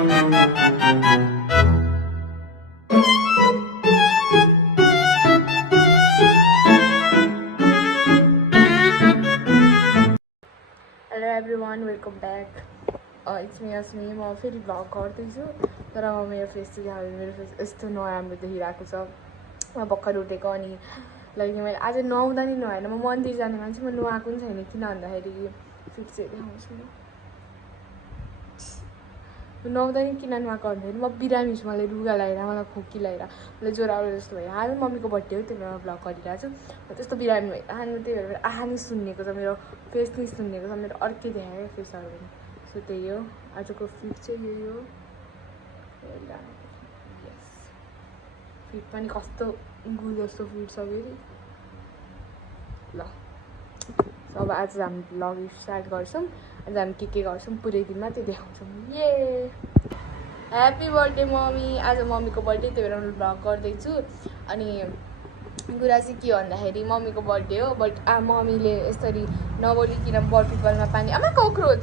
Hello everyone, welcome back. It's me Asmi. म फेरि vlog गर्दैछु तर मेरो फेस चाहिँ देखाउँदैन. मेरो फेस यस्तो नराम्रो देखिरहेको छ. म भर्खर उठेको अनि लाइक मैले आज नुहाउँदा नि नुहाएन. म मन्दिर जाने मान्छे, म नुहाएको पनि छैन. किन भन्दाखेरि फिट चाहिँ देखाउँछु म. नुहाउँदा नि किन नुहाएको भन्दाखेरि म बिरामी छु. मलाई रुगा लगाएर, मलाई खोकी लगाएर, मलाई ज्वरो आउने जस्तो भयो. आज मम्मीको बर्थडे हो, त्यही भएर भ्लग गरिरहेको छु. म त्यस्तो बिरामी भयो. त्यही भएर आँखा नि सुन्निएको छ, मेरो फेस नि सुन्निएको छ. मेरो अर्कै देखायो फेसहरू पनि. सो त्यही हो आजको फिट चाहिँ यही हो. यस, फिट पनि कस्तो गु जस्तो फिट छ फेरि. ल अब आज हामी भ्लग स्टार्ट गर्छौँ. आज हामी के गर्छौँ पुरै दिनमा त्यो देखाउँछौँ. ये ह्याप्पी बर्थडे मम्मी. आज मम्मीको बर्थडे, त्यही भएर मैले भ्लग गर्दैछु. अनि कुरा चाहिँ के भन्दाखेरि मम्मीको बर्थडे हो, बट मम्मीले यसरी नबोलिकन बर्थ पिपलमा पानी, आमा कक्रोच,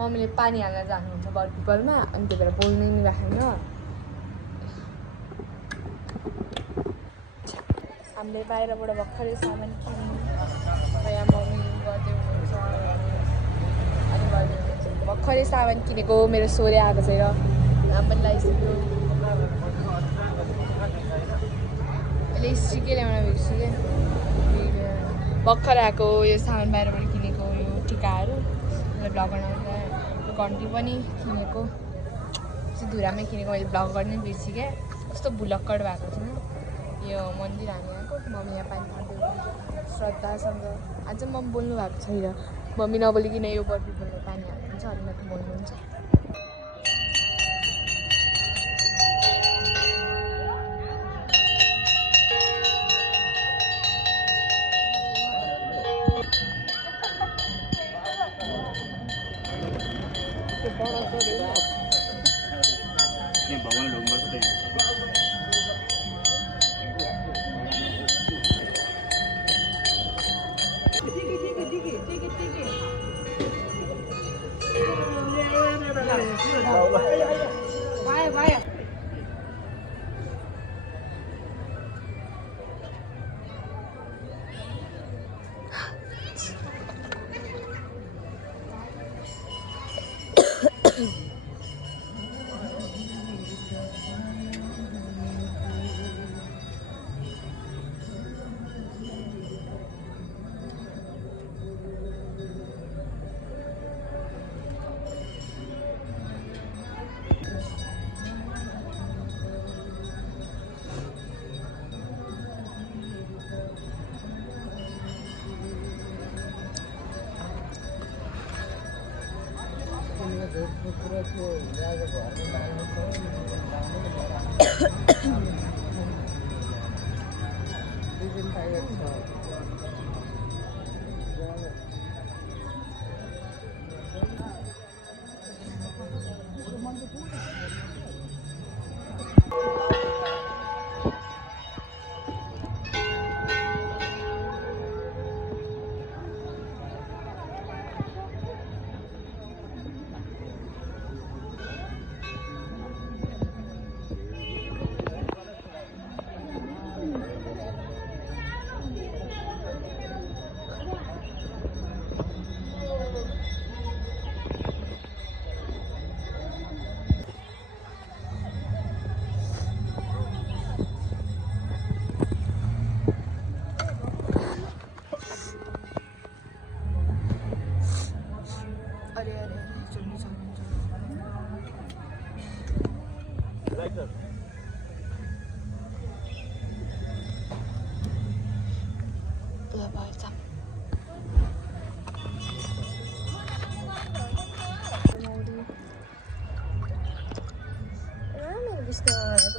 मम्मीले पानी हाल्न जानुहुन्छ बर्थ पिपलमा. अनि त्यही भएर बोल्नु नि राखेन. हामीले बाहिरबाट भर्खरै सामान किन्यौँ. यहाँ मम्मी गर्दै हुनुहुन्छ. अनि गर्दै हुनुहुन्छ. भर्खरै सामान किनेको. मेरो सोरे आएको छैन. नाम पनि लगाइसक्यो. अहिले हिस्ट्री के ल्याउन बिर्छु क्या. भर्खर आएको यो सामान बाहिरबाट किनेको. यो टिकाहरू मैले भ्लग बनाउँदा. यो घन्टी पनि किनेको. चाहिँ धुरामै किनेको. मैले भ्लग गर्ने बिर्सेँ क्या. कस्तो भुलक्कड भएको छ. यो मन्दिर हामी आएको. मम्मी यहाँ पानी खाँदै हुनुहुन्छ श्रद्धासँग. आज मम्मी बोल्नु भएको छैन. मम्मी नबोलिकन यो बर्थ पिपलमा पानी हाल्नुहुन्छ अनि मात्र बोल्नुहुन्छ.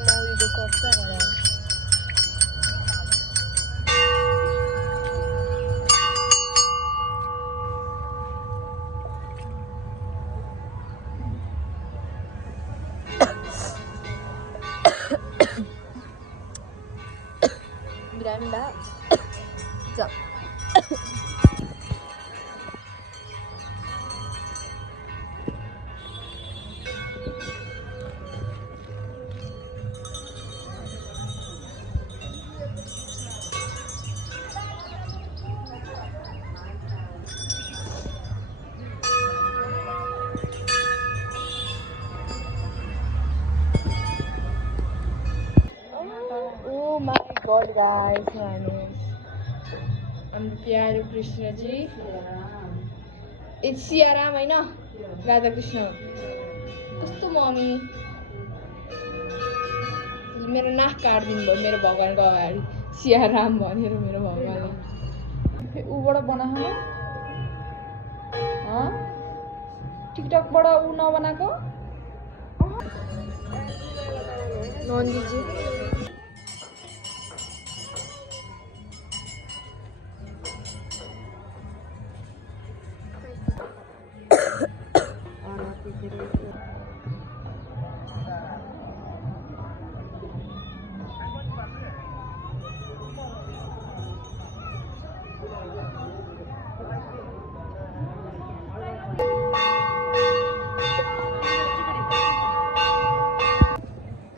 मौरीको कप्सा गराएर बिरामी जा Oh my god guys, हाम्रो प्यारो कृष्ण जी इट्स सियाराम हैन राधा कृष्ण कस्तो मम्मी मेरो नाक काट्दिनु भयो मेरो भगवानको अगाडि सियाराम भनेर मेरो भगवानले उबाट बनाएको टिकटकबाट उ नबनाएको नन्दीजी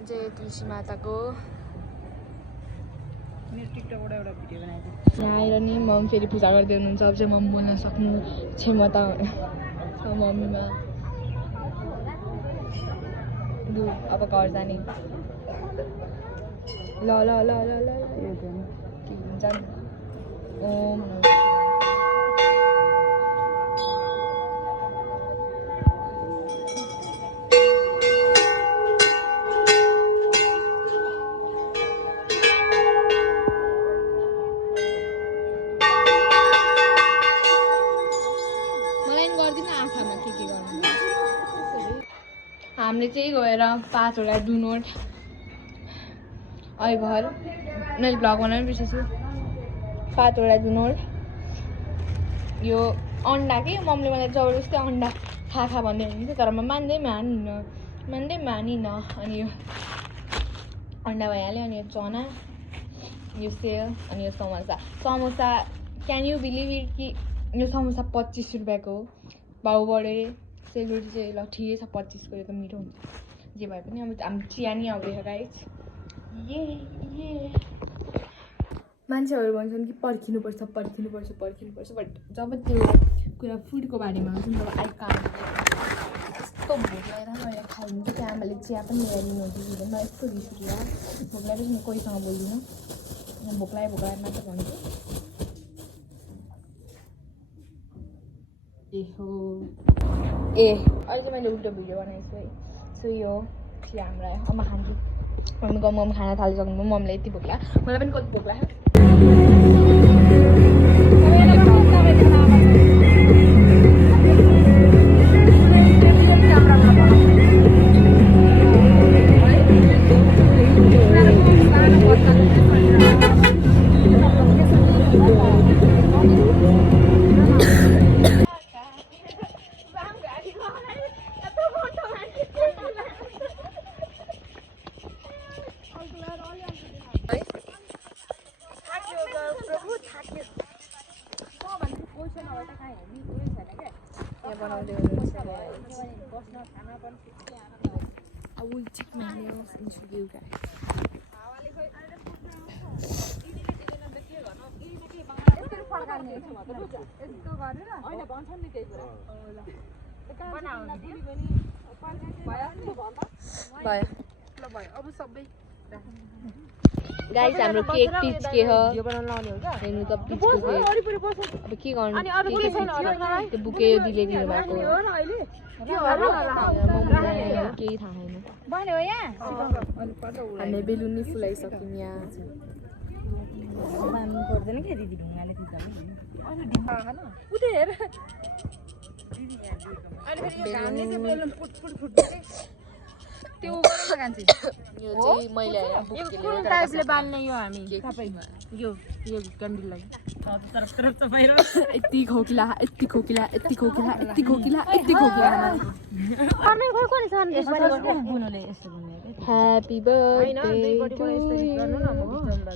जय तुलसी माताको मेरो टिकटकबाट एउटा भिडियो बनाएको यहाँ आएर नि मम फेरि पूजा गर्दै हुनुहुन्छ अब चाहिँ मम बोल्न सक्नु क्षमता मम्मीमा लु अब घर जाने ल ल ल ल ल के हुन्छ नि ओम नमः शिवाय हामीले चाहिँ गएर 5 वटा डुनोट अहिले घर मैले भ्लग बनाउनु बिर्सेछु 5 वटा डुनोट यो अन्डा के मम्मीले मलाई जबरजस्ती अन्डा खा भन्दै हुनुहुन्थ्यो तर म मान्दै मानिनँ अनि यो अन्डा भइहाल्यो अनि यो चना यो सेल अनि यो samosa can you believe it कि यो समोसा 25 रुपियाँको हो भाउ बढे सेलरोटी चाहिँ ल ठिकै छ 25 को त मिठो हुन्छ जे भए पनि अब हाम्रो चिया नि आउँदैछ गाइस ये मान्छेहरू भन्छन् कि पर्खिनुपर्छ बट जब त्यो कुरा फुडको बारेमा आउँछ नि तब आई कान्ट यस्तो भोक लागेर खाइदिनु कि त्यहाँ आमाले चिया पनि ल्याइदिनु हुन्छ म यस्तो रिस उठेर भोक लागेपछि म कोहीसँग बोल्दिनँ भोक लाग्यो मात्र भन्छु ए हो अहिले चाहिँ मैले उल्टो भिडियो बनाएको छु है सो यो चिया हाम्रो अम्मा खान्छु मम्मीको मम खाना थालिसक्नु भयो मम्मीलाई यति भोक लाग्यो मलाई पनि कति भोक लाग्यो I will take my nails into you guys. Guys हाम्रो केक पिच के हो हेर्नु त पिचको केक अब के गर्नु त्यो बुके यो दिले दिनु भएको केही थाहा छैन हामीले बेलुन नि फुलाइसक्यौँ यहाँ पर्दैन क्या दिदी ढुङ्गाले त्यो यो चाहिँ मैले टाइपले बाल्ने यो हामी सबै यो क्यान्डललाई यति खोकिला Happy birthday to you.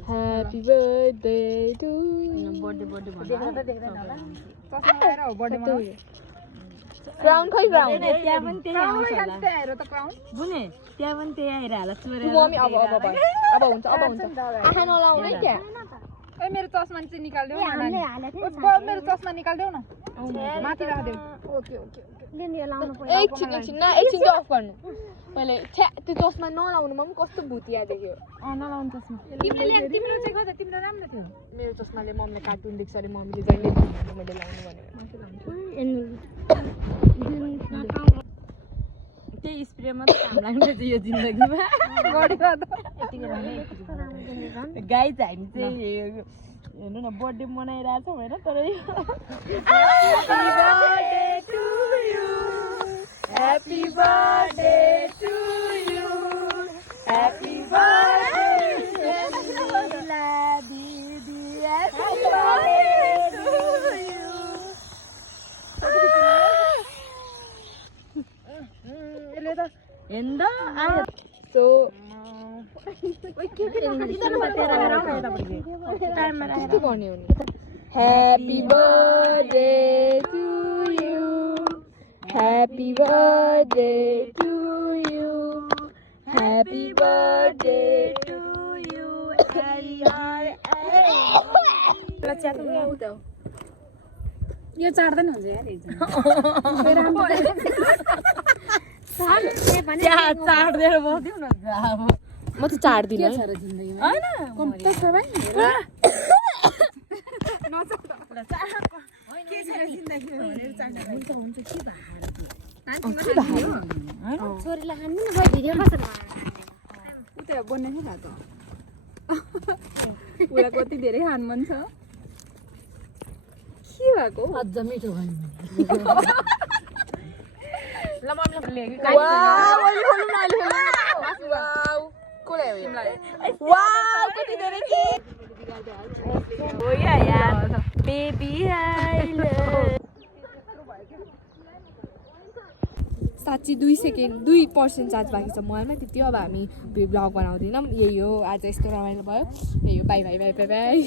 Happy birthday to you. Crown खोइ crown. त्यहाँ पनि त्यही आउँछ होला बुने त्यहाँ पनि त्यही आइरा होला चोरेर मम्मी अब हुन्छ आँखा नलाउनु है त्यहाँ मेरो चस्मा चाहिँ निकाल्देऊ न मेरो चस्मा निकाल्देऊ न माथि राख्देऊ एकछिन चाहिँ अफ गर्नु मैले त्यो चस्मा नलाउनुमा पनि कस्तो भुतिया देख्यो नलाउनु चस्मा तिम्रो राम्रो थियो मेरो चस्माले मम्मीले कार्टुन देख्छ अरे मम्मीले जहिले मैले लाउनु भनेर त्यही स्प्रे मात्रै काम लाग्छ यो जिन्दगीमा गाई चाहिँ हामी चाहिँ हेर्नु न बर्थडे मनाइरहेछौँ होइन तर Happy birthday to you. Happy birthday to you. Happy birthday to you. So Happy birthday to you. Happy birthday to you. Happy birthday to you. यो चाड्दैन हुन्छ यार चाड्दैन बस्दिउ न म त चाड्दिन छोरीलाई खानु न भिडियो कसरी उता बन्ने छ त उलाई कति धेरै खानु मन छ के भएको अझ मिठो खानु ल मम्मीले वाउ अहिले खोल्नु न अहिले वाउ को ल्यायो तिमीलाई वाउ कति धेरै के हो यार बेबी आई लभ साँच्ची 2% चार्ज बाँकी छ मोबाइलमा त्यति अब हामी भ्लग बनाउँदैनौँ यही हो आज यस्तो रमाइलो भयो यही हो by by by by by